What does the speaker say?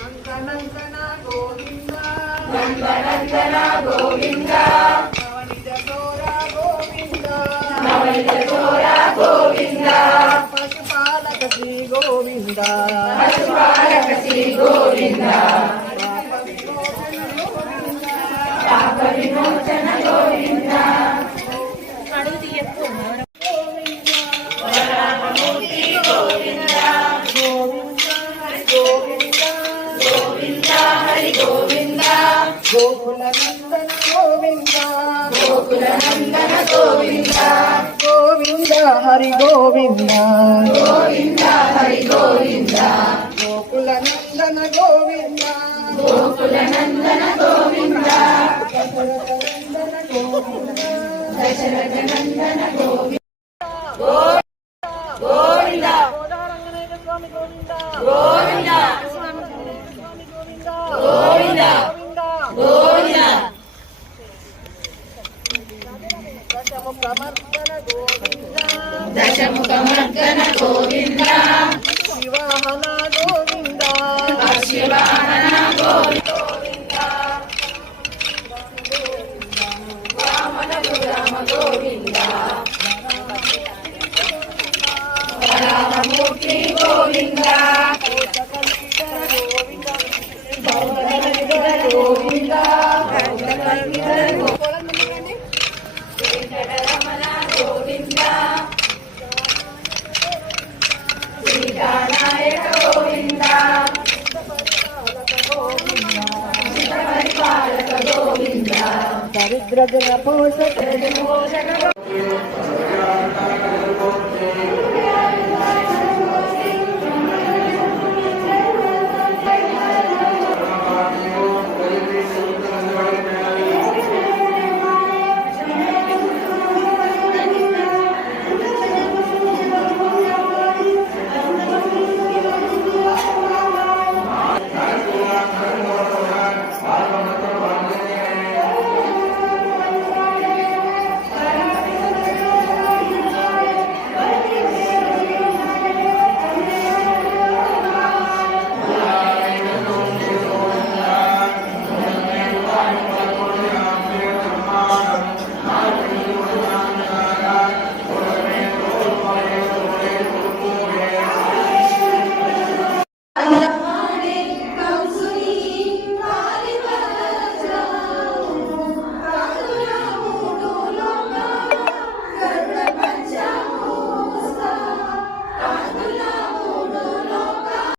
నందనందన గోవింద నందనందన గోవింద నవనిధ చోర గోవింద నవనిధ చోర గోవింద పశుపాలక శ్రీ గోవింద పశుపాలక శ్రీ గోవింద పాప విమోచన గోవింద వరాహమూర్తి గోవింద గోవింద హరి గోవింద గోకుల నందన గోవింద గోకుల నందన గోవింద గోవింద హరి గోవింద గోవింద హరి గోవింద గోకుల నందన గోవింద గోకుల నందన గోవింద దశరథ నందన గోవింద దశరథ నందన గోవింద గోవింద గోదారంగనాయక స్వామి గోవింద గోవింద స్వామి గోవింద గోవింద గోవింద దశముఖమర్దన గోవింద దశముఖమర్దన గోవింద శివాహన గోవింద శివాహన గోవింద వామనపురామ గోవింద వరాహమూర్తి గోవింద గోవింద వెంకటరమణ గోవింద సీతానాయక గోవింద పరిపాలక గోవింద దరిద్ర జన పోషక పోషక